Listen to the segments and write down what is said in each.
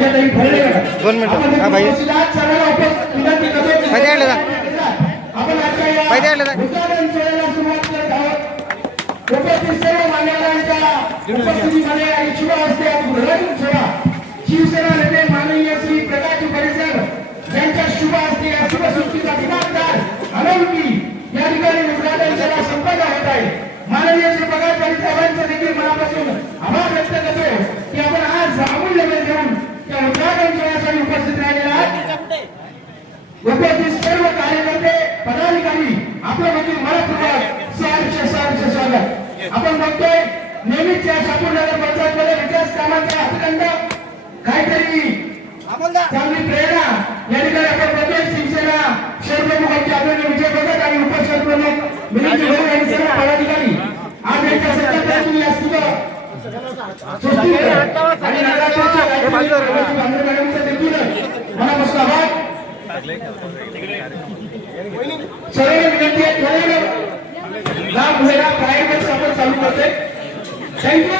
विद्याताई फळेकर 2 मिनिटं. हा भाई पाहिजे आणलं का पाहिजे आणलं का उद्घाटन सोहळ्याला सुरुवात करत आहोत. उपस्थित सर्व मान्यवरांच्या उपस्थितीमध्ये आणि शुभ हस्ते उद्घाटन सोहळा शिवसेना नेते माननीय श्री प्रकाश परिसर यांच्या शुभ हस्ते या शुभ सृष्टीचा दिमागदार अलौकी या ठिकाणी उद्घाटन सोहळा संपन्न होत आहे. माननीय श्री प्रकाश परिसरांचा देखील मनापासून आभार व्यक्त करतो की आपण आज अमूल्य वेळ देऊन त्या उद्घाटन सोहळ्यासाठी उपस्थित राहिलेला आहात. उपस्थित सर्व कार्यकर्ते पदाधिकारी आपल्या वतील मनपूर्वक सहर्ष स्वागत. आपण बघतोय नेहमीच या शापूरनगर पंचायतमध्ये विकास कामांचा अखंड काहीतरी चांगली प्रेरणा या ठिकाणी आपण बघतोय. शिवसेना शहर प्रमुख आमचे आदरणीय विजय भगत आणि उपशहर प्रमुख मिलिंद भाऊ आणि सर्व पदाधिकारी आज यांच्या सत्याग्रहातून या सुद्धा आणि नगराध्यक्ष मनापासून आभार. सर्व विनंती आहे थोडे लांब वेळा प्रायव्हेट आपण चालू करते. थँक्यू.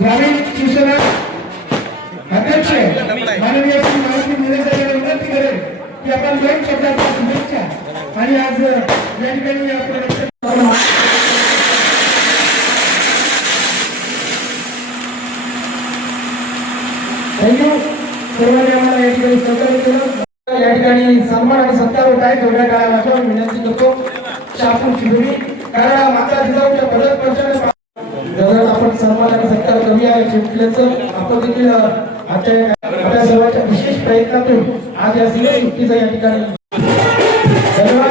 ग्रामीण शिवसेना अध्यक्ष माननीय श्री माहिती मुलेसाहेबांना विनंती करेल की आपण 2 शब्दांच्या शुभेच्छा आणि आज या ठिकाणी थँक्यू. सर्वांनी आम्हाला या ठिकाणी सहकार्य केलं. या ठिकाणी सन्मान आणि सत्कार होत आहे. थोड्या काळात विनंती करतो शापूर शिवरी कारण माता जिजाऊच्या पदक स्पर्शाने जर आपण सन्मान आणि सत्कार कमी आहे शिकल्याचं आपण देखील आपल्या सर्वांच्या विशेष प्रयत्नातून आज या सिंह सुट्टीचा या ठिकाणी धन्यवाद.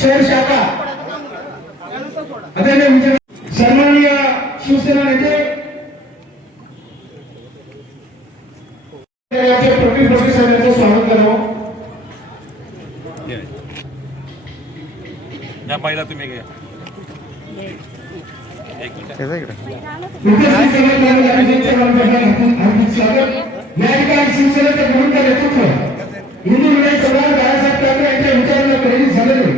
शहर शाखा सन्माननीय शिवसेना नेते प्रोफेसरांचं स्वागत करावं. पहिला तुम्ही घ्या शिवसेनेचे प्रमुख नेतृत्व हिंदू विनय चव्हाण बाळासाहेब ठाकरे यांच्या विचारांना प्रेरित झालेले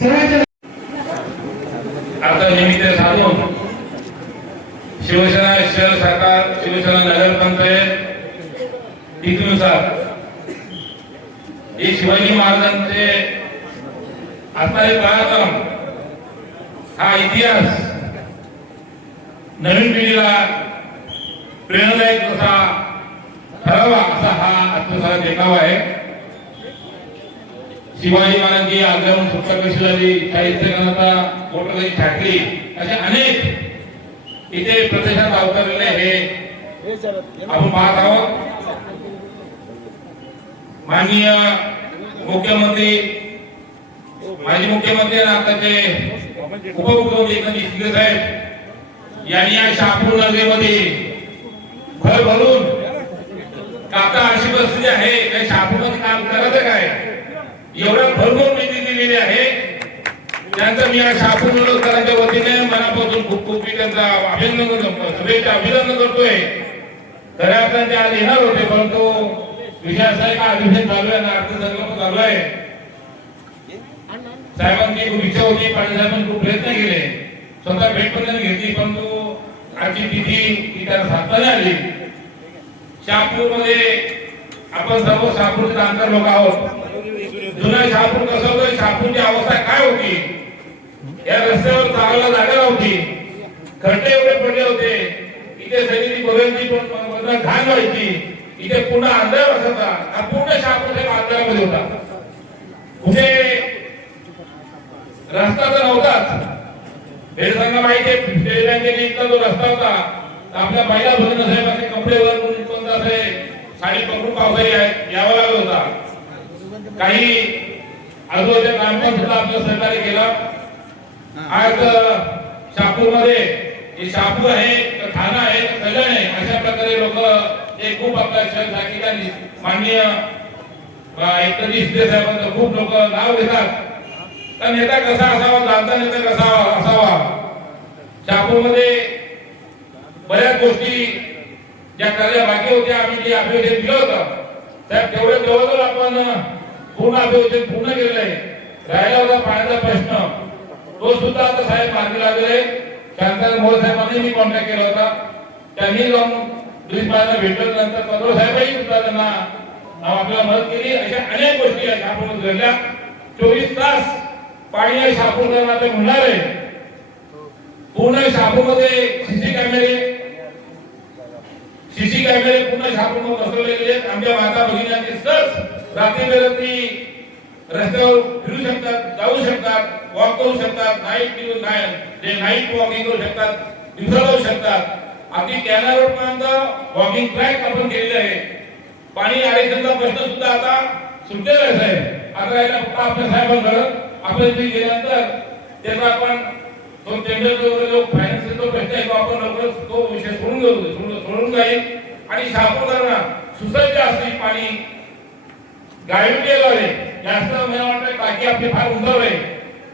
सर्वांच्या आता निमित्त साधून शिवसेना शहर सरकार शिवसेना नगरपंचायत तिथूनुसार हे शिवाजी महाराजांचे आताही पराक्रम हा इतिहास नवीन पिढीला प्रेरणादायक असा ठरावा असा हा आत्मसात देखावा आहे. शिवाजी महाराजांची आग्रहून सुटका कशी झाली, साहित्यकारांचा मोटरची छाटली, असे अनेक इथे प्रदेशात अवतरलेले हे आपण पाहत आहोत. माननीय मुख्यमंत्री माजी मुख्यमंत्री आणि आताचे उपमुख्यमंत्री एकनाथ शिंदे साहेब यांनी या शहापूर नगरीमध्ये भर भरून काका अशी परिस्थिती आहे काही शहापूरमध्ये काम करत काय एवढं भरभरून निधी दिलेली आहे. त्यांचं मी या शहापूर विरोधकांच्या वतीने मनापासून खूप खूप मी त्यांचा अभिनंदन करतो, शुभेच्छा अभिनंदन करतोय. खऱ्या अर्थाने ते आज येणार होते परंतु विषय असा आहे का अधिवेशन चालू आहे ना अर्थसंकल्प चालू आहे. साहेबांची खूप इच्छा होती, पाटील साहेबांनी खूप प्रयत्न केले, स्वतः भेट पण त्यांनी घेतली परंतु आजची तिथी ती त्यांना साधता नाही आली. शहापूरमध्ये आपण सर्व शहापूरचे आंतर लोक आहोत. जुना शहापूर कसं होतं, शहापूरची अवस्था काय होती, या रस्त्यावर चालायला जागा नव्हती, खड्डे एवढे पडले होते, इथे सगळी बघायची पण घाण व्हायची, इथे पूर्ण अंधार असायचा. हा पूर्ण शहापूर अंधारामध्ये होता, कुठे रस्ता तर नव्हताच. हे सांगा माहिती आहे स्टेट बँकेने इथला जो रस्ता होता आपल्या महिला भगिनी साहेबांचे कपडे वरून असे साडी पकडून पावसाळी यावं लागत होता. काही आजूबाजूच्या ग्रामपंचायत सुद्धा आपलं सहकार्य केलं. आज शहापूरमध्ये हे शहापूर आहे ठाणा आहे कल्याण आहे अशा प्रकारे लोक एक खूप आपल्या ठिकाणी माननीय एकनाथ शिंदे साहेबांचं खूप लोक नाव घेतात. तर नेता कसा असावा, जाणता नेता कसा असावा. शहापूरमध्ये बऱ्याच गोष्टी ज्या कार्य बाकी होत्या आम्ही जे अभियोजन दिलं होतं साहेब तेवढं जवळजवळ आपण पूर्ण अभियोजन पूर्ण केलेलं आहे. राहिला होता पाण्याचा प्रश्न, तो सुद्धा आता साहेब मार्गी लागले. शांताराम मोरे साहेबांनी मी कॉन्टॅक्ट केला होता, त्यांनी जाऊन ब्रिज पाण्याला भेटल्यानंतर पद्रो साहेबही सुद्धा त्यांना आपल्याला मदत केली. अशा अनेक गोष्टी या शहापूरमध्ये घडल्या. 24 तास पाणी या शहापूर धरणाचे म्हणणार आहे. पूर्ण शहापूरमध्ये सीसी कॅमेरे पूर्ण शहापूरमध्ये बसवले गेले. आमच्या माता भगिनींनी सहज रात्री बेरात्री रस्त्यावर फिरू शकतात, जाऊ शकतात, वॉक करू शकतात, नाईट वॉकिंग करू शकतात, दिवसा जाऊ शकतात. अगदी कॅनल रोड पर्यंत वॉकिंग ट्रॅक आपण केलेले आहे. पाणी आरक्षणाचा प्रश्न सुद्धा आता सुटलेला आहे साहेब. आता याला फक्त आपल्या साहेबांकडे आपण इथे गेल्यानंतर त्याचा आपण तो टेंडर जो फायनान्सचा प्रश्न आहे तो आपण लवकरच तो विषय सोडून जाईल. आणि शहापूर धरण सुसज्ज असली पाणी गायबी जास्त मला वाटतं टाकी आपली फार उंचावर आहे.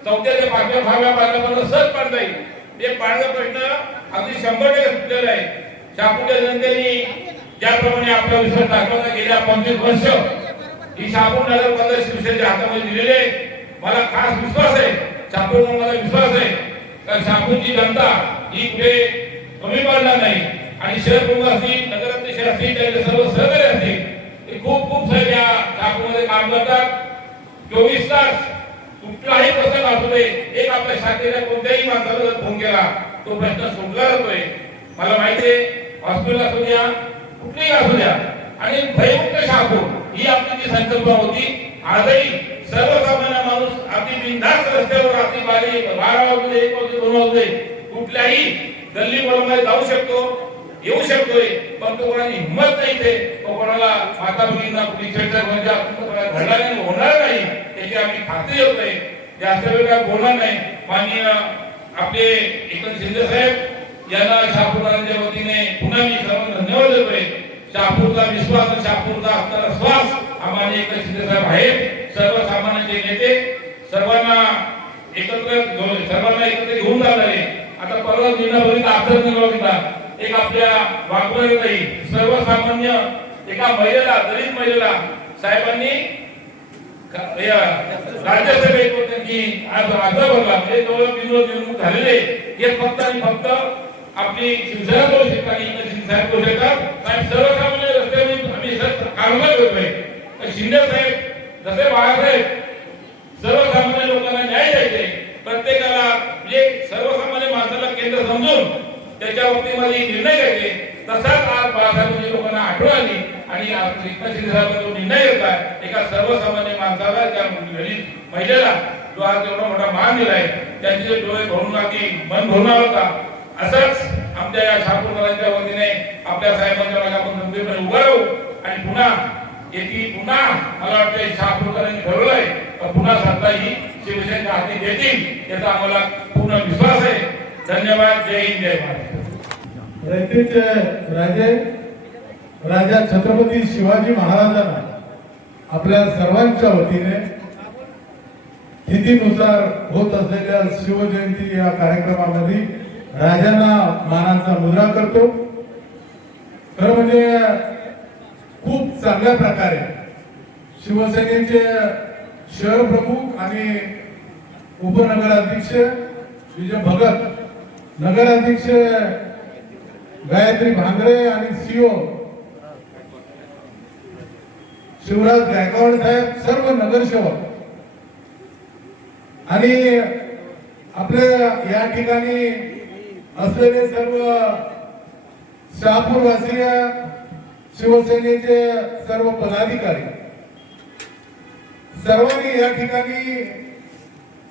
4थ्या ते 5व्या 6व्या पाण्यापर्यंत सहज पाणी जाईल. ते पाण्याचा प्रश्न अगदी 100% सुटलेला आहे. शहापूरच्या जनतेने ज्याप्रमाणे आपला विश्वास दाखवला गेल्या 25 वर्ष ही शहापूर नगर पंचायत शिवसेनेच्या हातामध्ये दिलेले मला खास विश्वास आहे. शहापूरवर मला विश्वास आहे कारण शहापूरची जनता ही कुठे कमी पडणार नाही. आणि शहर प्रमुख असतील, नगराध्यक्ष असतील, त्यांचे सर्व सहकारी असतील ते खूप खूप साहेब या शहापूरमध्ये काम करतात. 24 तास कुठलाही प्रश्न असू दे, एक आपल्या शाखेच्या कोणत्याही माणसाला जर फोन केला तो प्रश्न सुटला जातोय. मला माहिती आहे हॉस्पिटल असू द्या कुठलीही असू द्या आणि भयमुक्त शहापूर ही आपली जी संकल्पना होती. आजही सर्वसामान्य माणूस अगदी बिनधास्त रस्त्यावर रात्री 12 वाजले 1 वाजले 2 वाजले कुठल्याही गल्ली बोळामध्ये जाऊ शकतो, येऊ शकतोय. पण तो कोणाची हिंमत नाही ते तो कोणाला माता भगिनींना कुठली छेडछाड घडणार नाही, होणार नाही त्याची आम्ही खात्री देत नाही. जास्त वेळ काय बोलणार नाही. माननीय आपले एकनाथ शिंदे साहेब यांना शहापूरकरांच्या वतीने पुन्हा मी सर्व धन्यवाद देतोय. शहापूरचा विश्वास आणि शहापूरचा असणारा श्वास आम्हाला एकनाथ शिंदे साहेब आहेत. सर्वसामान्यांचे नेते सर्वांना एकत्र घेऊन जाणारे. आता परवा दिनाभरीत आदर निघाला एक आपल्या वाघबळी सर्वसामान्य एका महिलेला दलित महिलेला साहेबांनी राज्यसभेत त्यांची आज आग्रह भरला. म्हणजे जवळ बिनविमुख झालेले हे फक्त आणि फक्त आपली शिवसेना करू शकतात आणि साहेब करू शकतात. आणि सर्वसामान्य रस्त्यावर आम्ही कारवाई करतोय. शिंदे साहेब जसे बाळासाहेब सर्वसामान्य लोकांना न्याय द्यायचे, प्रत्येकाला म्हणजे सर्वसामान्य माणसाला केंद्र समजून त्याच्या बाबतीमध्ये निर्णय घ्यायचे, तसाच आज बाळासाहेबांनी लोकांना आठवण आली. आणि एकनाथ शिंदे साहेबांनी जो निर्णय घेतला एका सर्वसामान्य माणसाला त्या दलित महिलेला जो आज एवढा मोठा मान दिलाय त्यांचे डोळे भरून अगदी मन भरणार होता. असंच आमच्या या शहापूरकरांच्या वतीने आपल्या साहेबांच्या मागे आपण गंभीरपणे उभं राहू आणि पुन्हा पुन्हा मला वाटतं शहापूरकरांनी ठरवलंय पुन्हा सत्ता ही शिवसेनेच्या हाती देतील याचा आम्हाला पूर्ण विश्वास आहे. धन्यवाद. जय हिंद जय महाराष्ट्र. रयतेचे राजे राजा छत्रपती शिवाजी महाराजांना आपल्या सर्वांच्या वतीने तिथीनुसार होत असलेल्या शिवजयंती या कार्यक्रमामध्ये राजांना मानाचा मुजरा करतो। खरं म्हणजे खूप चांगल्या प्रकारे शिवसेनेचे शहर प्रमुख आणि उपनगराध्यक्ष विजय भगत, नगराध्यक्ष गायत्री भांगरे आणि सीओ शिवराज गायकवाड साहेब, सर्व नगरसेवक आणि आपल्या या ठिकाणी असलेले सर्व शहापूरवासीय शिवसेनेचे सर्व पदाधिकारी, सर्वांनी या ठिकाणी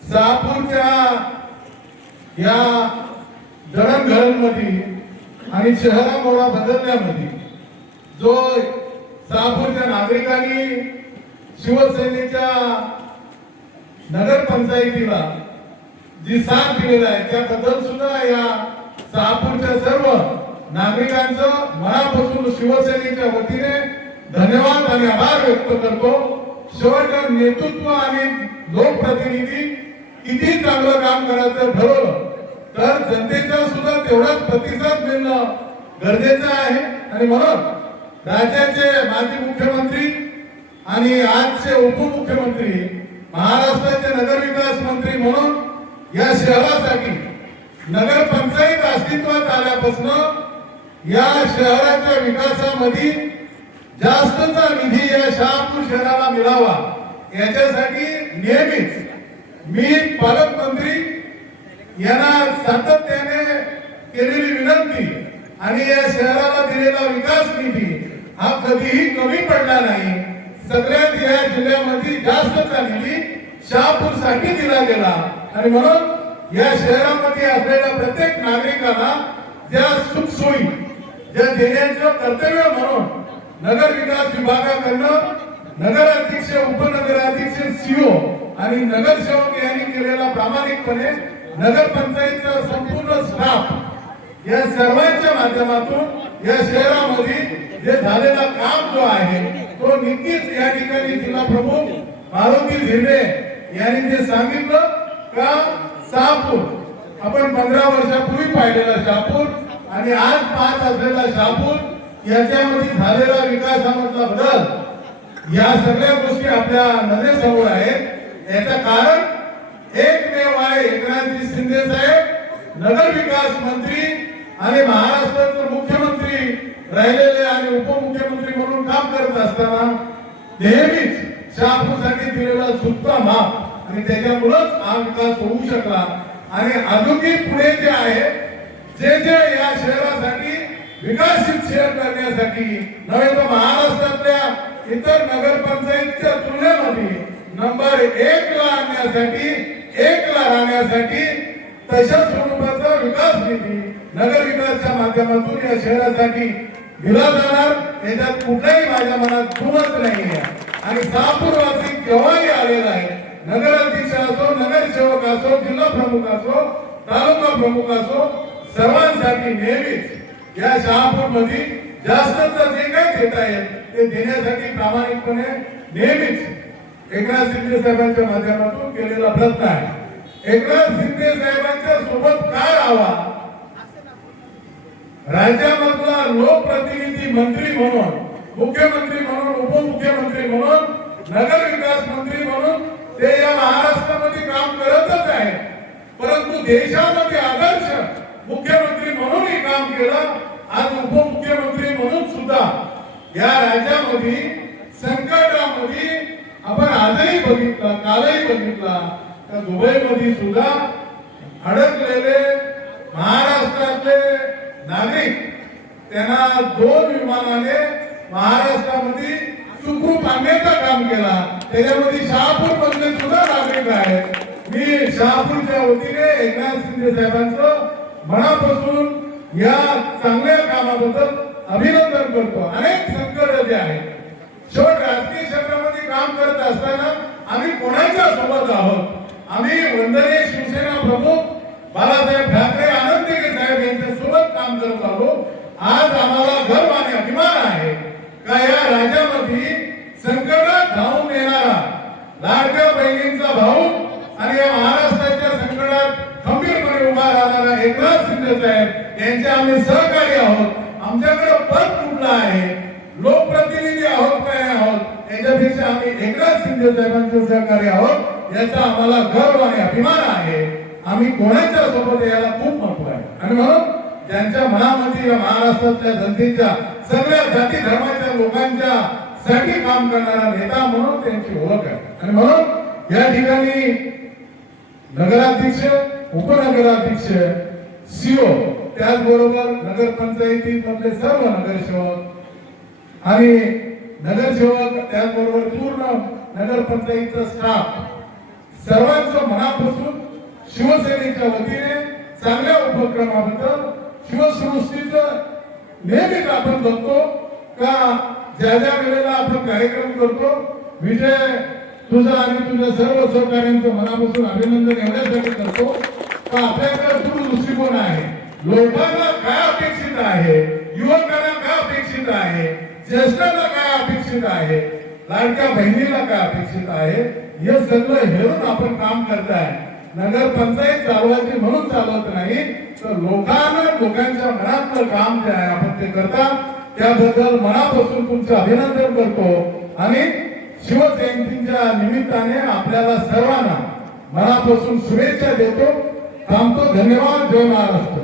शहापूरच्या या दळणघळणमध्ये आणि शहरामोडा बदलण्यामध्ये जो शहापूरच्या नागरिकांनी शिवसेनेच्या नगरपंचायतीला जी साथ दिलेला आहे त्याबद्दल सुद्धा या शहापूरच्या सर्व नागरिकांचं मनापासून शिवसेनेच्या वतीने धन्यवाद आणि आभार व्यक्त करतो। शेवटचं नेतृत्व आणि लोकप्रतिनिधी किती चांगलं काम करायचं ठरवलं तर जनतेचा सुद्धा तेवढाच प्रतिसाद मिळणं गरजेचं आहे आणि म्हणून राज्याचे माजी मुख्यमंत्री आणि आजचे उपमुख्यमंत्री, महाराष्ट्राचे नगरविकास मंत्री म्हणून या शहरासाठी नगरपंचायत अस्तित्वात आल्यापासून या शहराच्या विकासामध्ये जास्तचा निधी या शहापूर शहराला मिळावा याच्यासाठी नेहमीच मी पालकमंत्री यांना सातत्याने केलेली विनंती आणि या शहराला दिलेला विकास निधी हा कधीही कमी पडला नाही। सगळ्यात या जिल्ह्यामध्ये जास्तचा निधी शहापूरसाठी दिला गेला आणि म्हणून या शहरामध्ये असलेल्या प्रत्येक नागरिकाला ज्या सुखसोयी ज्या देण्याचं कर्तव्य म्हणून नगर विकास विभागाकडनं नगराध्यक्ष, उपनगराध्यक्ष, सीओ आणि नगरसेवक यांनी केलेला प्रामाणिकपणे नगरपंचायतचा संपूर्ण स्टाफ या सर्वांच्या माध्यमातून या शहरामध्ये जे झालेला काम जो आहे तो नक्कीच या ठिकाणी जिल्हा प्रमुख मारुती धिरणे यांनी जे सांगितलं का शहापूर आपण 15 वर्षापूर्वी पाहिलेला शहापूर आणि आज पाहत असलेला शहापूर याच्यामध्ये झालेला विकासामधला बदल या सगळ्या गोष्टी आपल्या नजरेसमोर आहेत। याचं कारण एकमेव आहे, एकनाथजी शिंदे साहेब नगर विकास मंत्री आणि महाराष्ट्राचे मुख्यमंत्री राहिलेले आणि उपमुख्यमंत्री म्हणून काम करत असताना नेहमीच शहापूरसाठी दिलेला सुद्धा माप आणि त्याच्यामुळेच हा विकास होऊ शकला आणि अजूनही पुढे जे आहे जे या शहरासाठी विकसित शहर करण्यासाठी नव्हे तर महाराष्ट्रातल्या इतर नगरपंचायतच्या तुलनेमध्ये नंबर 1 ला आणण्यासाठी, 1 ला राहण्यासाठी तशा स्वरूपाचा विकास निधी नगर विकासाच्या माध्यमातून या शहरासाठी दिला जाणार याच्यात कुठलाही माझ्या मनात दुमत नाही आहे। आणि शहापूरवासी केव्हाही आलेला आहे, नगराध्यक्ष असो, नगरसेवक असो, जिल्हा प्रमुख असो, तालुका प्रमुख असो, सर्वांसाठी नेहमीच या शहापूर मध्ये जास्तचं जे काही देता येईल ते देण्यासाठी प्रामाणिकपणे नेहमीच एकनाथ शिंदे साहेबांच्या माध्यमातून केलेला प्रयत्न आहे। एकनाथ शिंदे साहेबांच्या सोबत काय राहावा, राज्यामधला लोकप्रतिनिधी मंत्री म्हणून, मुख्यमंत्री म्हणून, उपमुख्यमंत्री म्हणून, नगर विकास मंत्री म्हणून ते या महाराष्ट्रामध्ये काम करतच आहे, परंतु देशामध्ये आदर्श मुख्यमंत्री म्हणूनही काम केलं। आज उपमुख्यमंत्री म्हणून सुद्धा या राज्यामध्ये संकटामध्ये आपण आजही बघितला, कालही बघितला तर दुबईमध्ये सुद्धा अडकलेले महाराष्ट्रातले नागरिक त्यांना 2 विमानाने महाराष्ट्रामध्ये सुखरूप आणण्याचं काम केला। त्याच्यामध्ये शहापूर मधले सुद्धा नागरिक आहेत। मी शहापूरच्या वतीने एकनाथ शिंदे साहेबांचं मनापासून या चांगल्या कामाबद्दल अभिनंदन करतो। अनेक संकट जे आहेत, शेवट राजकीय क्षेत्रामध्ये काम करत असताना आम्ही कोणाच्या सोबत आहोत, आम्ही वंदनीय शिवसेना प्रमुख बाळासाहेब ठाकरे, आनंदीगे साहेब यांच्या सोबत काम करत आहोत। आज आम्हाला गर्व आणि अभिमान आहे का या राज्यामध्ये संकटात धावून येणारा लाडक्या बहिणींचा भाऊ आणि या महाराष्ट्राच्या संकटात खंबीरपणे उभा राहणारा एकनाथ शिंदे साहेब यांचे आम्ही सहकारी आहोत. आमच्याकडे पद कुठला आहे, लोकप्रतिनिधी आहोत काय आहोत, याच्यापेक्षा आम्ही एकनाथ शिंदे साहेबांचे सहकारी आहोत याचा आम्हाला गर्व आणि अभिमान आहे. आम्ही कोणाच्या सोबत याला खूप महत्व आहे आणि म्हणून ज्यांच्या मनामध्ये या महाराष्ट्रातल्या जनतेच्या सगळ्या जाती धर्माच्या लोकांच्या साठी काम करणारा नेता म्हणून त्यांची ओळख आहे आणि म्हणून या ठिकाणी नगराध्यक्ष, उपनगराध्यक्ष, सीओ, त्याचबरोबर नगरपंचायतीमधले सर्व नगरसेवक आणि नगरसेवक, त्याचबरोबर पूर्ण नगरपंचायतीचा स्टाफ सर्वांचं मनापासून शिवसेनेच्या वतीने चांगल्या उपक्रमाबद्दल शिवसृष्टीचं नेहमीच आपण बघतो का ज्या ज्या वेळेला आपण कार्यक्रम करतो, विजय तुझं आणि तुझ्या सर्व सहकार्यांचं मनापासून अभिनंदन एवढ्यासाठी करतो का आपल्याकडे दूरदृष्टिकोन आहे. लोकांना काय अपेक्षित आहे, युवकांना काय अपेक्षित आहे, ज्येष्ठांना काय अपेक्षित आहे, लाडक्या बहिणीला काय अपेक्षित आहे, हे सगळं हेरून आपण काम करताय. नगरपंचायत चालवायची म्हणून चालवत नाही तर लोकांच्या मनातलं काम जे आहे आपण ते करता. त्याबद्दल मनापासून तुमचं अभिनंदन करतो आणि शिवजयंतीच्या निमित्ताने आपल्याला सर्वांना मनापासून शुभेच्छा देतो. थांबतो. धन्यवाद. जय महाराष्ट्र.